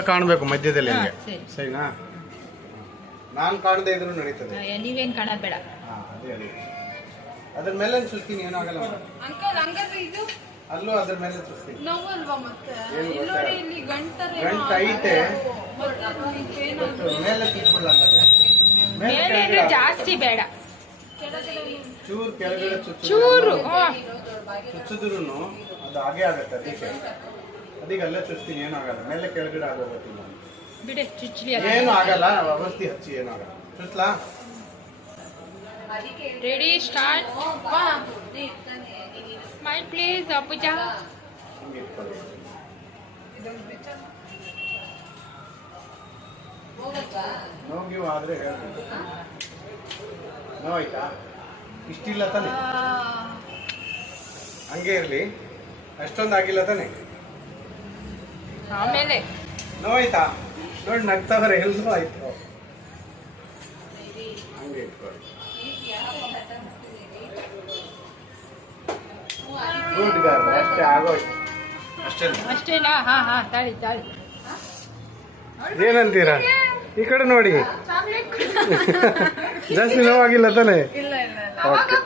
ಕಾಣಬೇಕು ಮಧ್ಯದಲ್ಲಿ ಹಾ, ಹಂಗೆ ಸರಿ. ಸರಿನಾ? ನಾನು ಕಾಣದೇ ಇದ್ರು ನಡೀತದೆ. ನೀವೇನ್ ಕಾಣೋದ್ ಬೇಡ. ಹಾ, ಅದೇ ಅದೇ. ಅದ್ರ ಮೇಲೆ ಸುಸ್ತೀನಿ, ಏನೂ ಆಗಲ್ಲ. ಅಂಕಲ್ ಹಂಗಾದ್ರೆ ಇದು ಅಲ್ಲೂ ಅದ್ರ ಮೇಲೆ ಸುಸ್ತೀನಿ. ನೋವಲ್ವಾ ಮತ್ತೆ? ಏನು ಇಲ್ಲಿ ಗೊತ್ತಾ? ನೋಡಿ, ಇಲ್ಲಿ ಗಂಟರೆ ಗಂಟು ಐತೆ. ಮೇಲೆ ತಿಳ್ಕೊಳ್ಳ ಮೇಲೆ ಅಂದ್ರೆ ಜಾಸ್ತಿ ಬೇಡ, ಚೂರು ಕೆಳಗಡೆ ಚೂರು. ಚುಚ್ಚಿದ್ರು ಅದು ಹಾಗೆ ಆಗತ್ತೆ. ಅದಕ್ಕೆ ಅಲ್ಲೇ ಚುಚ್ತೀನಿ, ಏನೂ ಆಗಲ್ಲ. ಮೇಲೆ ಕೆಳಗಡೆ ಆಗೋಗತ್ತಿಲ್ಲ, ಬಿಡೆ ಚುಚ್ಲಿ. ಏನು ಆಗಲ್ಲ. ಔಷಧಿ ಹಚ್ಚಿ ಏನೂ ಆಗಲ್ಲ. ಚುಚ್ಲಾ? Ready, start. ಸ್ಮೈಲ್ ಪ್ಲೀಸ್ ಅಪ್ಪುಜಾ. ಹಿಂಗೆ ಇಟ್ಕೊಳ್ಳಿ. ನೋವು ಆದ್ರೆ ಹೇಳ್ಬೇಕು. ನೋವಾಯ್ತಾ? ಇಷ್ಟಿಲ್ಲ ತಾನೆ? ಹಂಗೆ ಇರ್ಲಿ, ಅಷ್ಟೊಂದು ಆಗಿಲ್ಲ ತಾನೆ? ಆಮೇಲೆ ನೋವಾಯ್ತಾ? ನೋಡಿ ನಗ್ತಾವ್ರೆ, ಎಲ್ಲರೂ ಆಯ್ತು. ಹಂಗೆ ಇಟ್ಕೊಳ್ಳಿ. ಗುಡ್ ಗರ್ಲ್, ಅಷ್ಟೇ ಆಗೋಯ್ತು. ಅಷ್ಟೇ. ಅಷ್ಟೇನಾ? ಹಾ ಹಾ, ತಾಳಿ ತಾಳಿ. ಏನಂತೀರಾ? ಈ ಕಡೆ ನೋಡಿ. ಚಾಕ್ಲೇಟ್ ಜಾಸ್ತಿ ನೋವಾಗಿಲ್ಲ ತಾನೆ? ಇಲ್ಲ ಇಲ್ಲ ಇಲ್ಲ. ಓಕೆ.